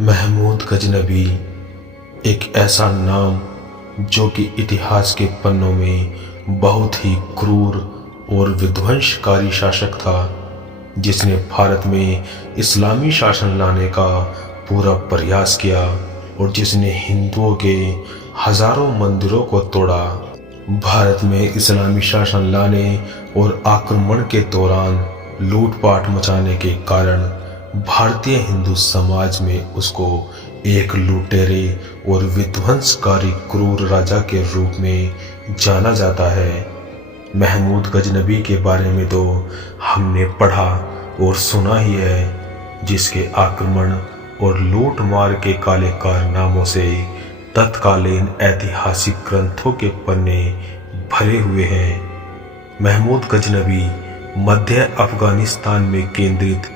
महमूद गजनबी एक ऐसा नाम जो कि इतिहास के पन्नों में बहुत ही क्रूर और विध्वंसकारी शासक था, जिसने भारत में इस्लामी शासन लाने का पूरा प्रयास किया और जिसने हिंदुओं के हजारों मंदिरों को तोड़ा। भारत में इस्लामी शासन लाने और आक्रमण के दौरान लूटपाट मचाने के कारण भारतीय हिंदू समाज में उसको एक लुटेरे और विध्वंसकारी क्रूर राजा के रूप में जाना जाता है। महमूद गजनबी के बारे में तो हमने पढ़ा और सुना ही है, जिसके आक्रमण और लूट मार के काले कारनामों से तत्कालीन ऐतिहासिक ग्रंथों के पन्ने भरे हुए हैं। महमूद गजनबी मध्य अफगानिस्तान में केंद्रित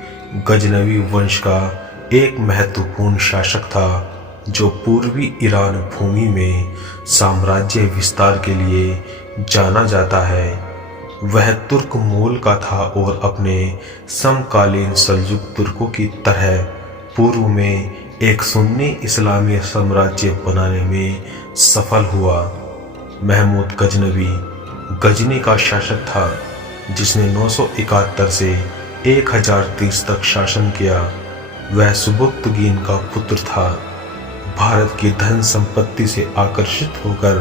गजनवी वंश का एक महत्वपूर्ण शासक था, जो पूर्वी ईरान भूमि में साम्राज्य विस्तार के लिए जाना जाता है। वह तुर्क मूल का था और अपने समकालीन सल्जुक तुर्कों की तरह पूर्व में एक सुन्नी इस्लामी साम्राज्य बनाने में सफल हुआ। महमूद गजनबी गजनी का शासक था, जिसने 971 से 1030 तक शासन किया। वह सुबुक्तगीन का पुत्र था। भारत की धन संपत्ति से आकर्षित होकर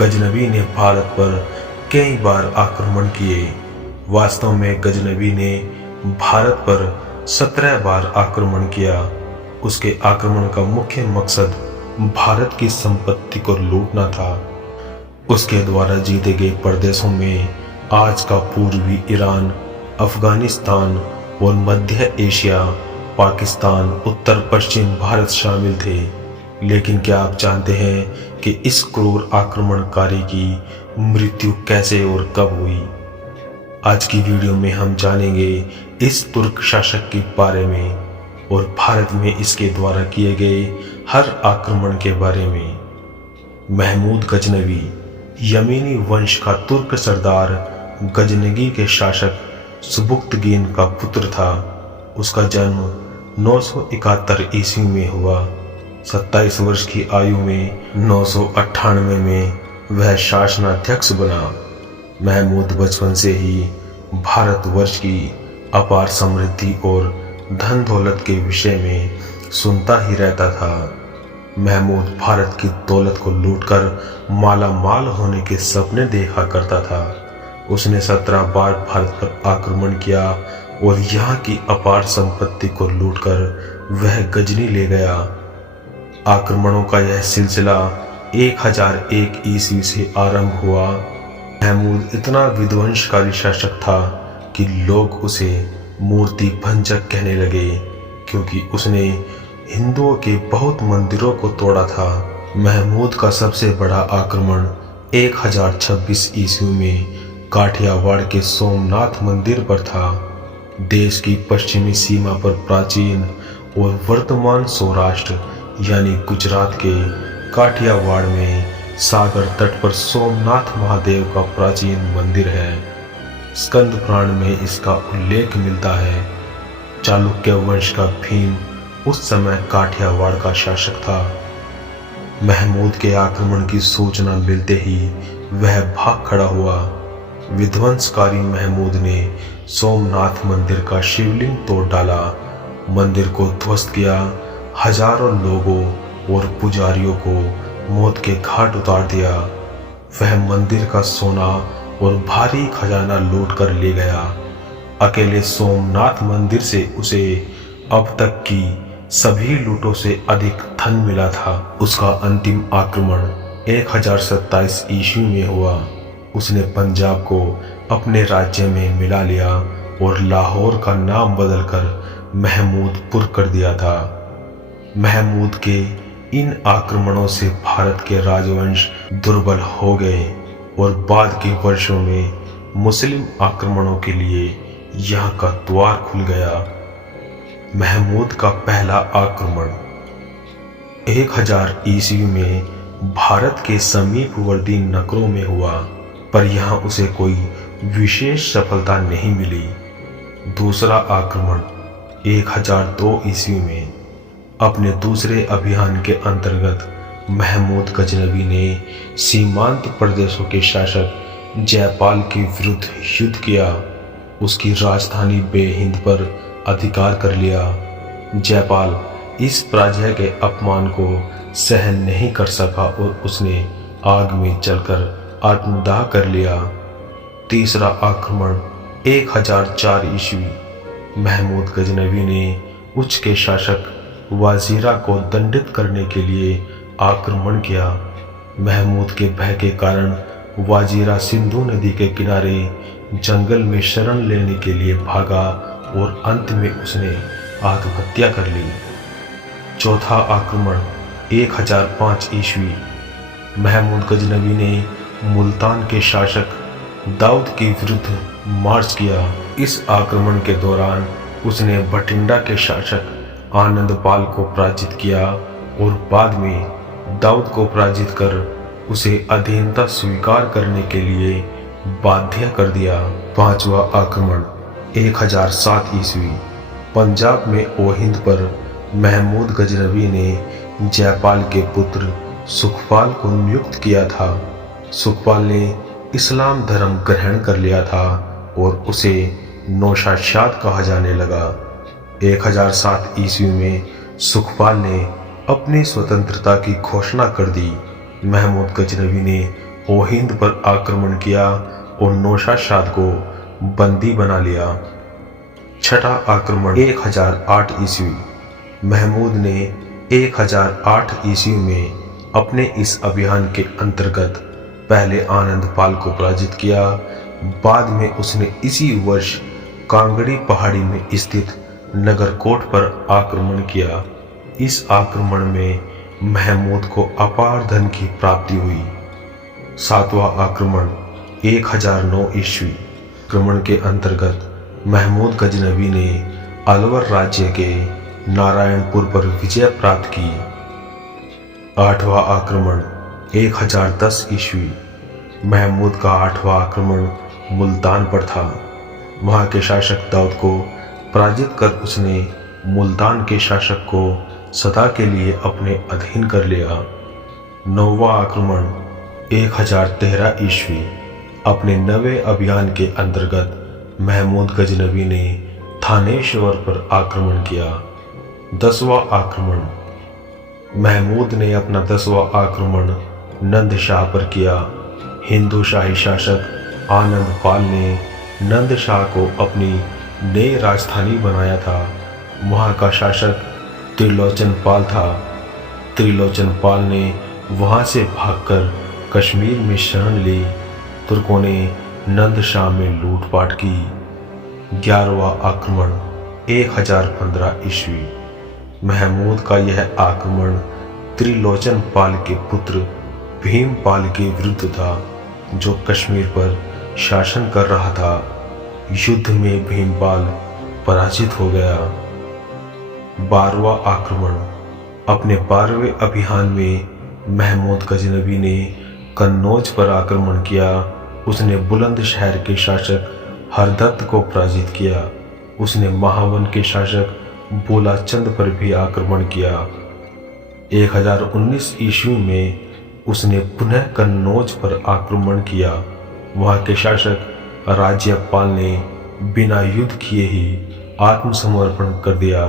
गजनबी ने भारत पर कई बार आक्रमण किए। वास्तव में गजनबी ने भारत पर 17 बार आक्रमण किया। उसके आक्रमण का मुख्य मकसद भारत की संपत्ति को लूटना था। उसके द्वारा जीते गए प्रदेशों में आज का पूर्वी ईरान, अफगानिस्तान और मध्य एशिया, पाकिस्तान, उत्तर पश्चिम भारत शामिल थे। लेकिन क्या आप जानते हैं कि इस क्रूर आक्रमणकारी की मृत्यु कैसे और कब हुई? आज की वीडियो में हम जानेंगे इस तुर्क शासक के बारे में और भारत में इसके द्वारा किए गए हर आक्रमण के बारे में। महमूद गजनवी यमीनी वंश का तुर्क सरदार गजनगी के शासक सुबुक्तगीन का पुत्र था। उसका जन्म 971 ईस्वी में हुआ। 27 वर्ष की आयु में 998 में वह शासनाध्यक्ष बना। महमूद बचपन से ही भारतवर्ष की अपार समृद्धि और धन दौलत के विषय में सुनता ही रहता था। महमूद भारत की दौलत को लूटकर माला माल होने के सपने देखा करता था। उसने 17 बार भारत पर आक्रमण किया और यहाँ की अपार संपत्ति को लूटकर वह गजनी ले गया। आक्रमणों का यह सिलसिला 1001 ईस्वी से आरंभ हुआ। महमूद इतना विध्वंसकारी शासक था कि लोग उसे मूर्ति भंजक कहने लगे, क्योंकि उसने हिंदुओं के बहुत मंदिरों को तोड़ा था। महमूद का सबसे बड़ा आक्रमण 1026 ईस्वी में काठियावाड़ के सोमनाथ मंदिर पर था। देश की पश्चिमी सीमा पर प्राचीन और वर्तमान सौराष्ट्र यानी गुजरात के काठियावाड़ में सागर तट पर सोमनाथ महादेव का प्राचीन मंदिर है। स्कंद पुराण में इसका उल्लेख मिलता है। चालुक्य वंश का भीम उस समय काठियावाड़ का शासक था। महमूद के आक्रमण की सूचना मिलते ही वह भाग खड़ा हुआ। विध्वंसकारी महमूद ने सोमनाथ मंदिर का शिवलिंग तोड़ डाला, मंदिर को ध्वस्त किया, हजारों लोगों और पुजारियों को मौत के घाट उतार दिया। वह मंदिर का सोना और भारी खजाना लूट कर ले गया। अकेले सोमनाथ मंदिर से उसे अब तक की सभी लूटों से अधिक धन मिला था। उसका अंतिम आक्रमण 1027 ईस्वी में हुआ। उसने पंजाब को अपने राज्य में मिला लिया और लाहौर का नाम बदलकर महमूदपुर कर दिया था। महमूद के इन आक्रमणों से भारत के राजवंश दुर्बल हो गए और बाद के वर्षों में मुस्लिम आक्रमणों के लिए यहाँ का द्वार खुल गया। महमूद का पहला आक्रमण 1000 ईस्वी में भारत के समीपवर्ती नगरों में हुआ, पर यहाँ उसे कोई विशेष सफलता नहीं मिली। दूसरा आक्रमण 1002 ईस्वी में अपने दूसरे अभियान के अंतर्गत महमूद गजनवी ने सीमांत प्रदेशों के शासक जयपाल के विरुद्ध युद्ध किया, उसकी राजधानी बेहिंद पर अधिकार कर लिया। जयपाल इस पराजय के अपमान को सहन नहीं कर सका और उसने आग में जलकर आत्मदाह कर लिया। तीसरा आक्रमण 1004 ईस्वी। महमूद गजनवी ने उच्च के शासक वाजीरा को दंडित करने के लिए आक्रमण किया। महमूद के भय के कारण वाजीरा सिंधु नदी के किनारे जंगल में शरण लेने के लिए भागा और अंत में उसने आत्महत्या कर ली। चौथा आक्रमण 1005 ईस्वी। महमूद गजनवी ने मुल्तान के शासक दाऊद के विरुद्ध मार्च किया। इस आक्रमण के दौरान उसने बठिंडा के शासक आनंदपाल को पराजित किया और बाद में दाऊद को पराजित कर उसे अधीनता स्वीकार करने के लिए बाध्य कर दिया। पांचवा आक्रमण 1007 ईस्वी। पंजाब में ओहिंद पर महमूद गजनवी ने जयपाल के पुत्र सुखपाल को नियुक्त किया था। सुखपाल ने इस्लाम धर्म ग्रहण कर लिया था और उसे नौशाद कहा जाने लगा। 1007 ईस्वी में सुखपाल ने अपनी स्वतंत्रता की घोषणा कर दी। महमूद गजनवी ने ओहिंद पर आक्रमण किया और नौशाद को बंदी बना लिया। छठा आक्रमण 1008 ईस्वी। महमूद ने 1008 ईस्वी में अपने इस अभियान के अंतर्गत पहले आनंदपाल को पराजित किया। बाद में उसने इसी वर्ष कांगड़ी पहाड़ी में स्थित नगरकोट पर आक्रमण किया। इस आक्रमण में महमूद को अपार धन की प्राप्ति हुई। सातवां आक्रमण 1009 ईस्वी। आक्रमण के अंतर्गत महमूद गजनवी ने अलवर राज्य के नारायणपुर पर विजय प्राप्त की। आठवां आक्रमण 1010 ईस्वी। महमूद का आठवां आक्रमण मुल्तान पर था। वहां के शासक दाऊद को पराजित कर उसने मुल्तान के शासक को सदा के लिए अपने अधीन कर लिया। नौवां आक्रमण 1013 ईस्वी। अपने नवे अभियान के अंतर्गत महमूद गजनवी ने थानेश्वर पर आक्रमण किया। 10वां आक्रमण। महमूद ने अपना 10वां आक्रमण नंदशाह पर किया। हिंदू शाही शासक आनंदपाल ने नंदशाह को अपनी नई राजधानी बनाया था। वहाँ का शासक त्रिलोचन पाल था। त्रिलोचन पाल ने वहाँ से भागकर कश्मीर में शरण ली। तुर्कों ने नंदशाह में लूटपाट की। 11वां आक्रमण 1015 ईस्वी। महमूद का यह आक्रमण त्रिलोचन पाल के पुत्र भीमपाल के विरुद्ध था, जो कश्मीर पर शासन कर रहा था। युद्ध में भीमपाल पराजित हो गया। 12वां आक्रमण। अपने 12वें अभियान में महमूद गजनवी ने कन्नौज पर आक्रमण किया। उसने बुलंदशहर के शासक हरदत्त को पराजित किया। उसने महावन के शासक बोलाचंद पर भी आक्रमण किया। 1019 ईस्वी में उसने पुनः कन्नौज पर आक्रमण किया। वहाँ के शासक राज्यपाल ने बिना युद्ध किए ही आत्मसमर्पण कर दिया।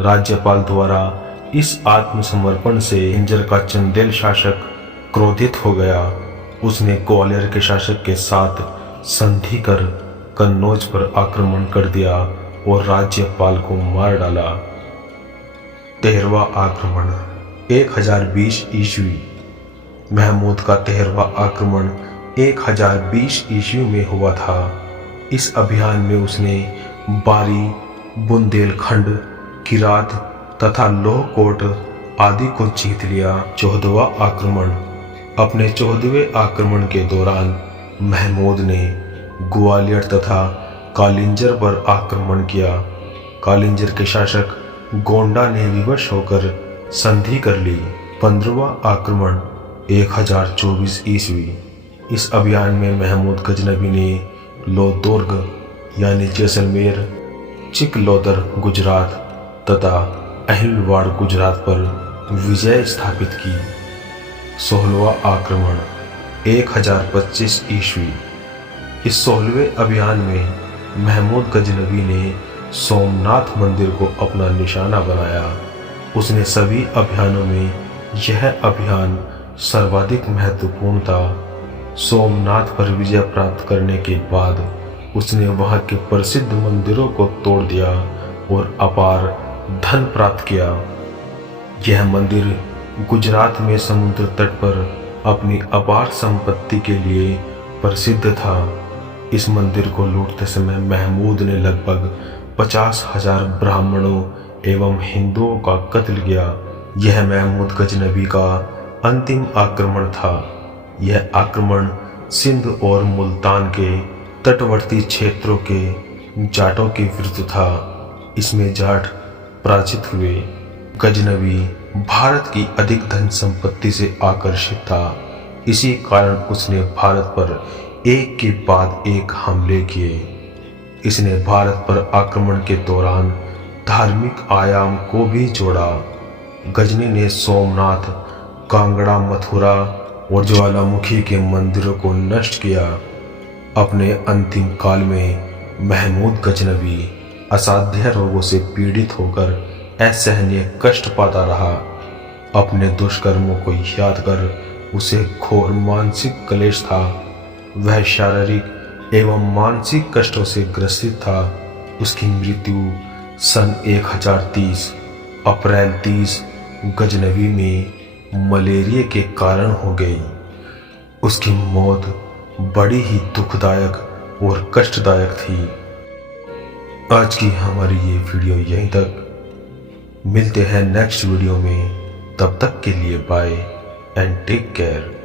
राज्यपाल द्वारा इस आत्मसमर्पण से इंजर का चंदेल शासक क्रोधित हो गया। उसने ग्वालियर के शासक के साथ संधि कर कन्नौज पर आक्रमण कर दिया और राज्यपाल को मार डाला। 13वां आक्रमण 1020 ईस्वी। महमूद का 13वां आक्रमण 1020 ईस्वी में हुआ था। इस अभियान में उसने बारी, बुंदेलखंड, किरात तथा लोहकोट आदि को जीत लिया। 14वां आक्रमण। अपने 14वें आक्रमण के दौरान महमूद ने ग्वालियर तथा कालिंजर पर आक्रमण किया। कालिंजर के शासक गोंडा ने विवश होकर संधि कर ली। 15वां आक्रमण 1024 ईस्वी। इस अभियान में महमूद गजनवी ने लोहदुर्ग यानी जैसलमेर, चिकलौदर गुजरात तथा अहिलवाड़ गुजरात पर विजय स्थापित की। 16वां आक्रमण 1025 ईस्वी। इस 16वें अभियान में महमूद गजनबी ने सोमनाथ मंदिर को अपना निशाना बनाया। उसने सभी अभियानों में यह अभियान सर्वाधिक महत्वपूर्ण था। सोमनाथ पर विजय प्राप्त करने के बाद उसने वहां के प्रसिद्ध मंदिरों को तोड़ दिया और अपार धन प्राप्त किया। यह मंदिर गुजरात में समुद्र तट पर अपनी अपार संपत्ति के लिए प्रसिद्ध था। इस मंदिर को लूटते समय महमूद ने लगभग 50,000 ब्राह्मणों एवं हिंदुओं का कत्ल किया। यह महमूद गजनबी का अंतिम आक्रमण था। यह आक्रमण सिंध और मुल्तान के तटवर्ती क्षेत्रों के जाटों के विरुद्ध था। इसमें जाट पराजित हुए। गजनबी भारत की अधिक धन संपत्ति से आकर्षित था। इसी कारण उसने भारत पर एक के बाद एक हमले किए। इसने भारत पर आक्रमण के दौरान धार्मिक आयाम को भी जोड़ा। गजनी ने सोमनाथ, कांगड़ा, मथुरा और ज्वालामुखी के मंदिरों को नष्ट किया। अपने अंतिम काल में महमूद गजनबी असाध्य रोगों से पीड़ित होकर असहनीय कष्ट पाता रहा। अपने दुष्कर्मों को याद कर उसे घोर मानसिक क्लेश था। वह शारीरिक एवं मानसिक कष्टों से ग्रसित था। उसकी मृत्यु सन 1030 अप्रैल 30 गजनबी में मलेरिया के कारण हो गई। उसकी मौत बड़ी ही दुखदायक और कष्टदायक थी। आज की हमारी ये वीडियो यहीं तक। मिलते हैं नेक्स्ट वीडियो में। तब तक के लिए बाय एंड टेक केयर।